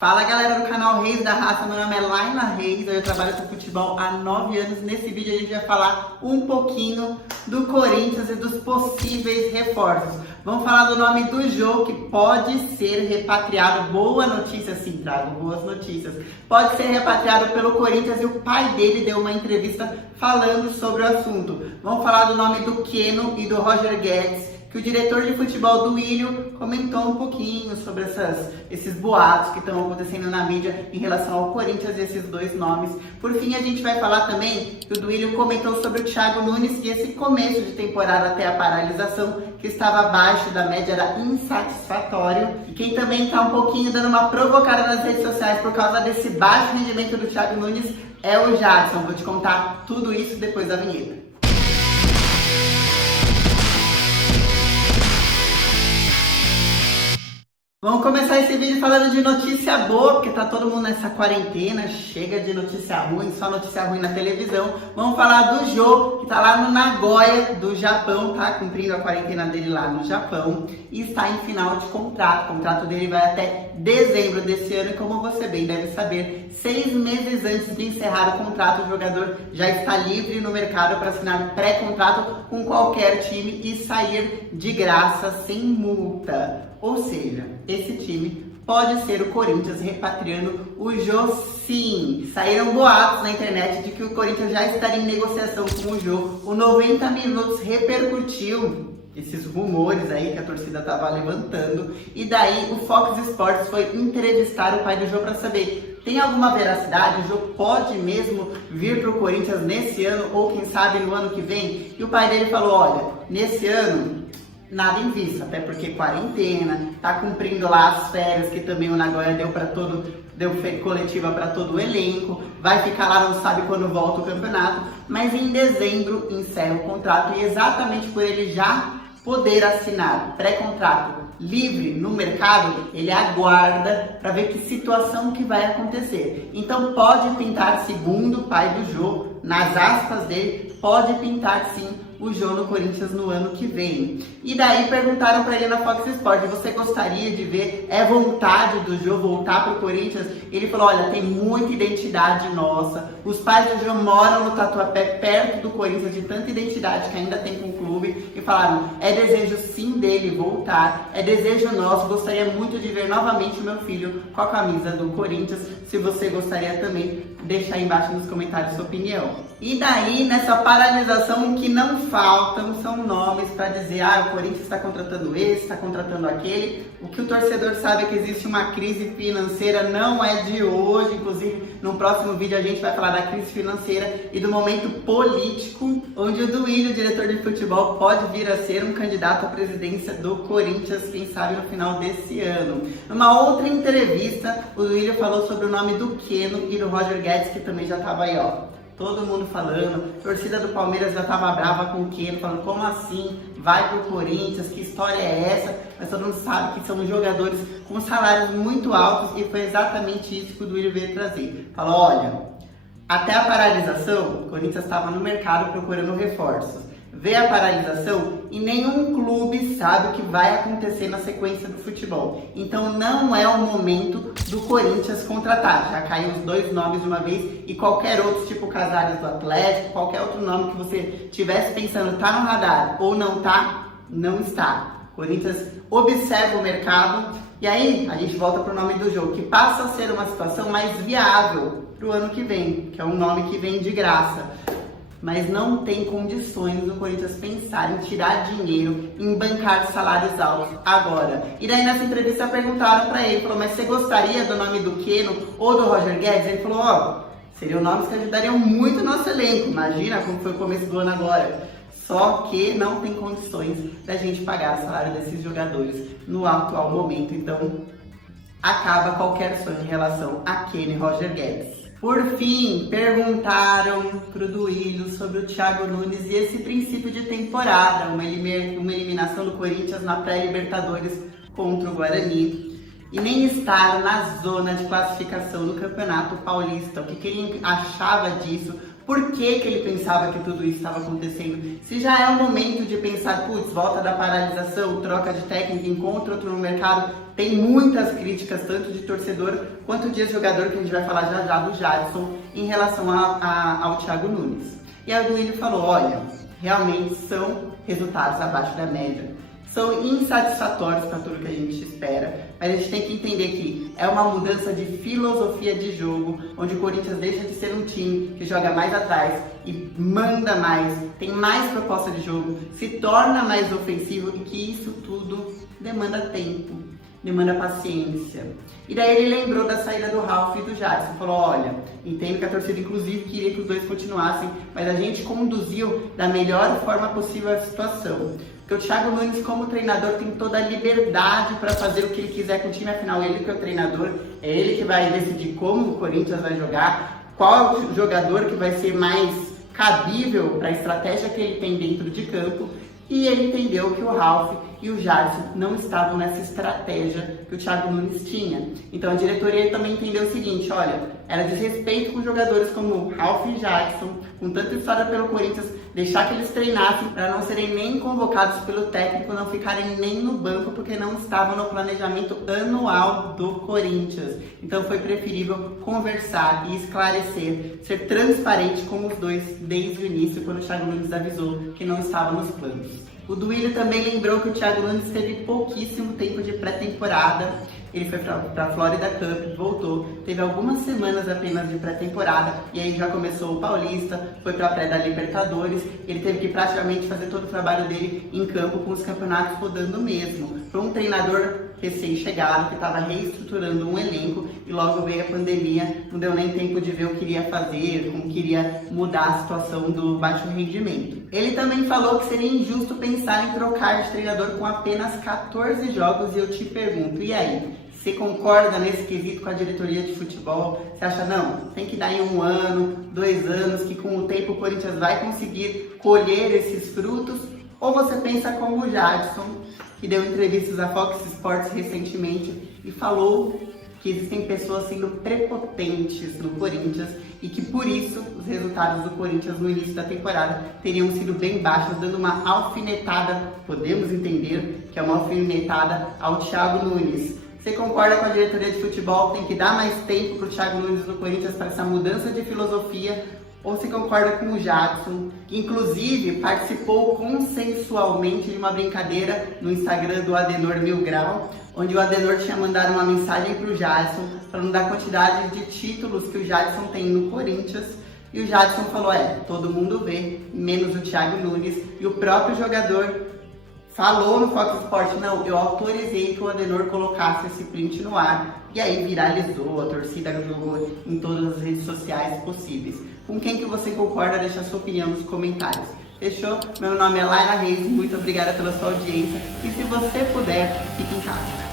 Fala galera do canal Reis da Raça, meu nome é Laila Reis, eu trabalho com futebol há 9 anos. Nesse vídeo a gente vai falar um pouquinho do Corinthians e dos possíveis reforços. Vamos falar do nome do Jô, que pode ser repatriado. Boa notícia, sim, trago boas notícias. Pode ser repatriado pelo Corinthians e o pai dele deu uma entrevista falando sobre o assunto. Vamos falar do nome do Keno e do Roger Guedes, que o diretor de futebol do Duílio comentou um pouquinho sobre esses boatos que estão acontecendo na mídia em relação ao Corinthians e esses dois nomes. Por fim, a gente vai falar também que o Duílio comentou sobre o Thiago Nunes e esse começo de temporada até a paralisação, que estava abaixo da média, era insatisfatório. E quem também está um pouquinho dando uma provocada nas redes sociais por causa desse baixo rendimento do Thiago Nunes é o Jadson. Vou te contar tudo isso depois da vinheta. Vamos começar esse vídeo falando de notícia boa, porque tá todo mundo nessa quarentena, chega de notícia ruim, só notícia ruim na televisão. Vamos falar do Jô, que tá lá no Nagoya do Japão, tá cumprindo a quarentena dele lá no Japão e está em final de contrato. O contrato dele vai até dezembro desse ano e, como você bem deve saber, 6 meses antes de encerrar o contrato, o jogador já está livre no mercado para assinar pré-contrato com qualquer time e sair de graça sem multa. Ou seja, esse time pode ser o Corinthians repatriando o Jô, sim. Saíram boatos na internet de que o Corinthians já estaria em negociação com o Jô. O 90 Minutos repercutiu esses rumores aí que a torcida estava levantando. E daí o Fox Sports foi entrevistar o pai do Jô para saber: tem alguma veracidade? O Jô pode mesmo vir para o Corinthians nesse ano ou quem sabe no ano que vem? E o pai dele falou: olha, nesse ano nada em vista, até porque quarentena, tá cumprindo lá as férias que também o Nagoya deu coletiva para todo o elenco, vai ficar lá, não sabe quando volta o campeonato, mas em dezembro encerra o contrato e exatamente por ele já poder assinar pré-contrato livre no mercado, ele aguarda para ver que situação que vai acontecer. Então pode pintar, segundo o pai do Jô, nas aspas dele, pode pintar sim o Jô no Corinthians no ano que vem. E daí perguntaram para ele na Fox Sports: você gostaria de ver, é vontade do Jô voltar para o Corinthians? Ele falou: olha, tem muita identidade nossa, os pais do Jô moram no Tatuapé, perto do Corinthians, de tanta identidade que ainda tem com o clube, e falaram: é desejo sim dele voltar, é desejo nosso, gostaria muito de ver novamente o meu filho com a camisa do Corinthians. Se você gostaria também, deixa aí embaixo nos comentários sua opinião. E daí, nessa paralisação, o que não faltam são nomes para dizer: o Corinthians está contratando esse, está contratando aquele. O que o torcedor sabe é que existe uma crise financeira, não é de hoje. Inclusive, no próximo vídeo a gente vai falar da crise financeira e do momento político, onde o Duílio, diretor de futebol, pode vir a ser um candidato à presidência do Corinthians, quem sabe no final desse ano. Numa outra entrevista, o Duílio falou sobre o nome do Keno e do Roger Guedes, que também já estava aí, todo mundo falando. A torcida do Palmeiras já estava brava com o Keno, falando: como assim? Vai pro Corinthians? Que história é essa? Mas todo mundo sabe que são jogadores com salários muito altos e foi exatamente isso que o Duílio veio trazer. Falou: olha, até a paralisação, o Corinthians estava no mercado procurando reforços. Veio a paralisação e nenhum clube sabe o que vai acontecer na sequência do futebol. Então não é o momento do Corinthians contratar. Já caiu os dois nomes de uma vez e qualquer outro, tipo Casares do Atlético, qualquer outro nome que você tivesse pensando tá no radar ou não tá, não está. Corinthians observa o mercado e aí a gente volta para o nome do jogo, que passa a ser uma situação mais viável para o ano que vem, que é um nome que vem de graça. Mas não tem condições do Corinthians pensar em tirar dinheiro, em bancar salários altos agora. E daí nessa entrevista perguntaram para ele, falou: mas você gostaria do nome do Keno ou do Roger Guedes? Ele falou: seriam nomes que ajudariam muito o nosso elenco, imagina como foi o começo do ano agora. Só que não tem condições da gente pagar o salário desses jogadores no atual momento, então acaba qualquer sonho em relação a Keno e Roger Guedes. Por fim, perguntaram pro Duílio sobre o Thiago Nunes e esse princípio de temporada, uma eliminação do Corinthians na pré-Libertadores contra o Guarani e nem estar na zona de classificação do Campeonato Paulista. O que ele achava disso? por que ele pensava que tudo isso estava acontecendo. Se já é o momento de pensar, putz, volta da paralisação, troca de técnico, encontra outro no mercado, tem muitas críticas, tanto de torcedor quanto de jogador, que a gente vai falar já já do Jadson, em relação ao Thiago Nunes. E aí o Duílio falou, olha, realmente são resultados abaixo da média. São insatisfatórios para tudo que a gente espera, mas a gente tem que entender que é uma mudança de filosofia de jogo, onde o Corinthians deixa de ser um time que joga mais atrás e manda mais, tem mais proposta de jogo, se torna mais ofensivo e que isso tudo demanda tempo, demanda paciência. E daí ele lembrou da saída do Ralf e do Jadson, falou, olha, entendo que a torcida inclusive queria que os dois continuassem, mas a gente conduziu da melhor forma possível a situação. Porque o Thiago Nunes, como treinador, tem toda a liberdade para fazer o que ele quiser com o time, afinal ele que é o treinador, é ele que vai decidir como o Corinthians vai jogar, qual jogador que vai ser mais cabível para a estratégia que ele tem dentro de campo, e ele entendeu que o Ralf e o Jadson não estavam nessa estratégia que o Thiago Nunes tinha. Então a diretoria também entendeu o seguinte, olha, era desrespeito com jogadores como Ralf e Jadson, com tanta história pelo Corinthians, deixar que eles treinassem para não serem nem convocados pelo técnico, não ficarem nem no banco, porque não estavam no planejamento anual do Corinthians. Então foi preferível conversar e esclarecer, ser transparente com os dois desde o início, quando o Thiago Nunes avisou que não estava nos planos. O Duílio também lembrou que o Thiago Nunes teve pouquíssimo tempo de pré-temporada. Ele foi para a Florida Cup, voltou, teve algumas semanas apenas de pré-temporada e aí já começou o Paulista, foi para a pré da Libertadores, ele teve que praticamente fazer todo o trabalho dele em campo com os campeonatos rodando mesmo. Para um treinador recém-chegado que estava reestruturando um elenco e logo veio a pandemia, não deu nem tempo de ver o que iria fazer, como queria mudar a situação do baixo rendimento. Ele também falou que seria injusto pensar em trocar de treinador com apenas 14 jogos e eu te pergunto, e aí? Você concorda nesse quesito com a diretoria de futebol? Você acha, não, tem que dar em 1 ano, 2 anos, que com o tempo o Corinthians vai conseguir colher esses frutos? Ou você pensa como o Jadson, que deu entrevistas à Fox Sports recentemente e falou que existem pessoas sendo prepotentes no Corinthians e que por isso os resultados do Corinthians no início da temporada teriam sido bem baixos, dando uma alfinetada, podemos entender que é uma alfinetada ao Thiago Nunes. Você concorda com a diretoria de futebol? Tem que dar mais tempo para o Thiago Nunes no Corinthians para essa mudança de filosofia? Ou você concorda com o Jadson, que inclusive participou consensualmente de uma brincadeira no Instagram do Adenor Mil Grau, onde o Adenor tinha mandado uma mensagem para o Jadson falando da quantidade de títulos que o Jadson tem no Corinthians, e o Jadson falou, todo mundo vê, menos o Thiago Nunes, e o próprio jogador falou no Fox Sports, não, eu autorizei que o Adenor colocasse esse print no ar. E aí viralizou, a torcida jogou em todas as redes sociais possíveis. Com quem que você concorda? Deixa a sua opinião nos comentários. Fechou? Meu nome é Laila Reis, muito obrigada pela sua audiência. E se você puder, fique em casa.